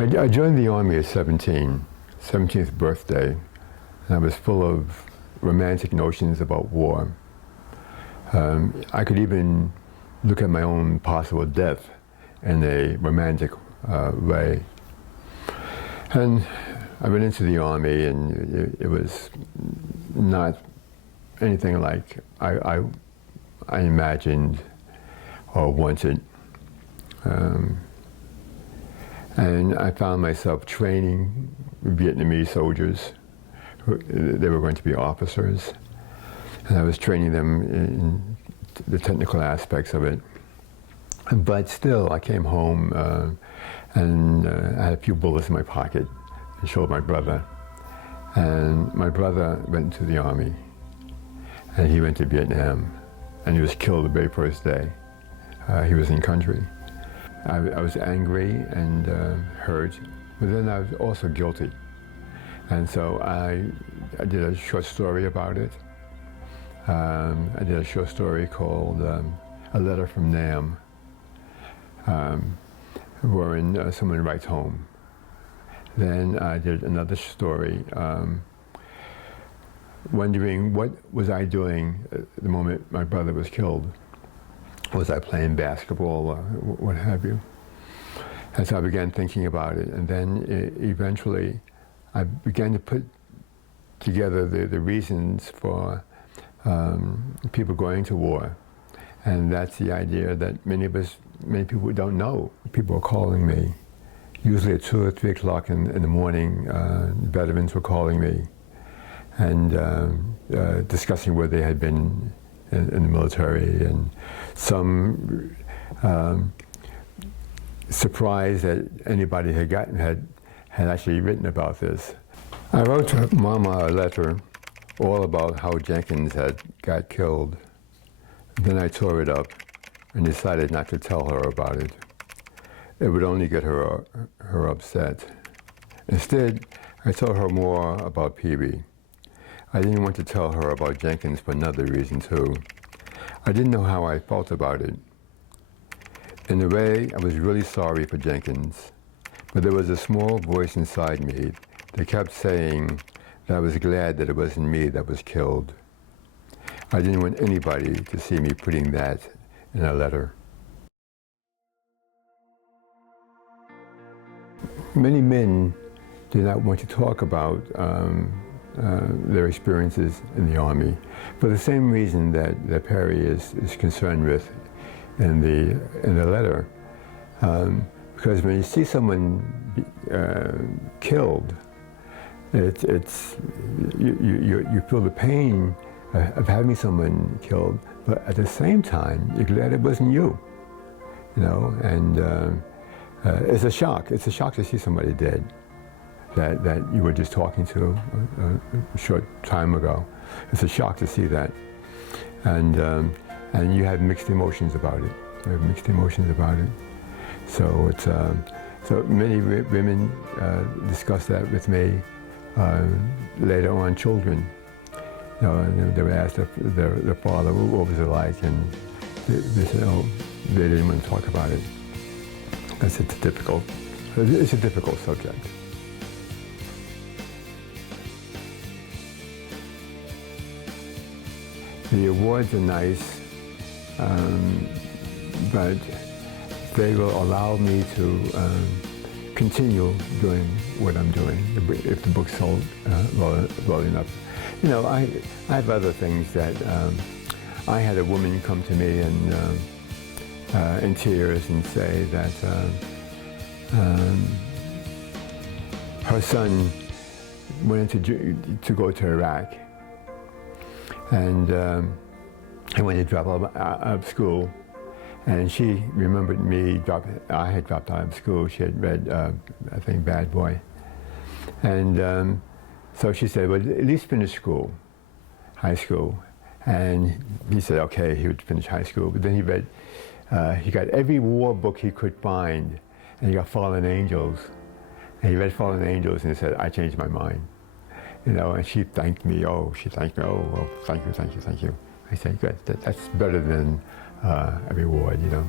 I joined the Army at 17, 17th birthday, and I was full of romantic notions about war. I could even look at my own possible death in a romantic way. And I went into the Army, and it was not anything like I imagined or wanted. And I found myself training Vietnamese soldiers. They were going to be officers, and I was training them in the technical aspects of it. But still, I came home and I had a few bullets in my pocket and showed my brother. And my brother went to the Army, and he went to Vietnam, and he was killed the very first day he was in country. I was angry and hurt, but then I was also guilty. And so I did a short story about it. I did a short story called A Letter from Nam, wherein someone writes home. Then I did another story, wondering what was I doing at the moment my brother was killed. Was I playing basketball or what have you? And so I began thinking about it, and then eventually I began to put together the reasons for people going to war. And that's the idea that many people don't know. People are calling me. Usually at 2 or 3 o'clock in the morning, veterans were calling me and discussing where they had been in the military, and some surprised that anybody had actually written about this. I wrote to Mama a letter all about how Jenkins got killed. Then I tore it up and decided not to tell her about it. It would only get her upset. Instead, I told her more about Pee-wee. I didn't want to tell her about Jenkins for another reason too. I didn't know how I felt about it. In a way, I was really sorry for Jenkins, but there was a small voice inside me that kept saying that I was glad that it wasn't me that was killed. I didn't want anybody to see me putting that in a letter. Many men do not want to talk about their experiences in the Army for the same reason that Perry is concerned with in the letter. Because when you see someone killed, you feel the pain of having someone killed, but at the same time, you're glad it wasn't you. You know, and it's a shock. It's a shock to see somebody dead that you were just talking to a short time ago. It's a shock to see that, and you have mixed emotions about it. You have mixed emotions about it. So it's so many women discuss that with me later on. Children, you know, they were asked their father what was it like, and they said, oh, they didn't want to talk about it. Because it's a difficult subject. The awards are nice, but they will allow me to continue doing what I'm doing if the book's sold well enough. You know, I have other things that I had a woman come to me and in tears and say that her son went to go to Iraq, and he went to drop out of school, and she remembered me. I had dropped out of school. She had read, I think, Bad Boy, and so she said, "Well, at least finish school, high school." And he said, "Okay, he would finish high school." But then he read. He got every war book he could find, and he got Fallen Angels. And he read Fallen Angels and he said, "I changed my mind." You know, and she thanked me. Oh, she thanked me. Oh, thank you, thank you, thank you. I said, good, that's better than a reward, you know.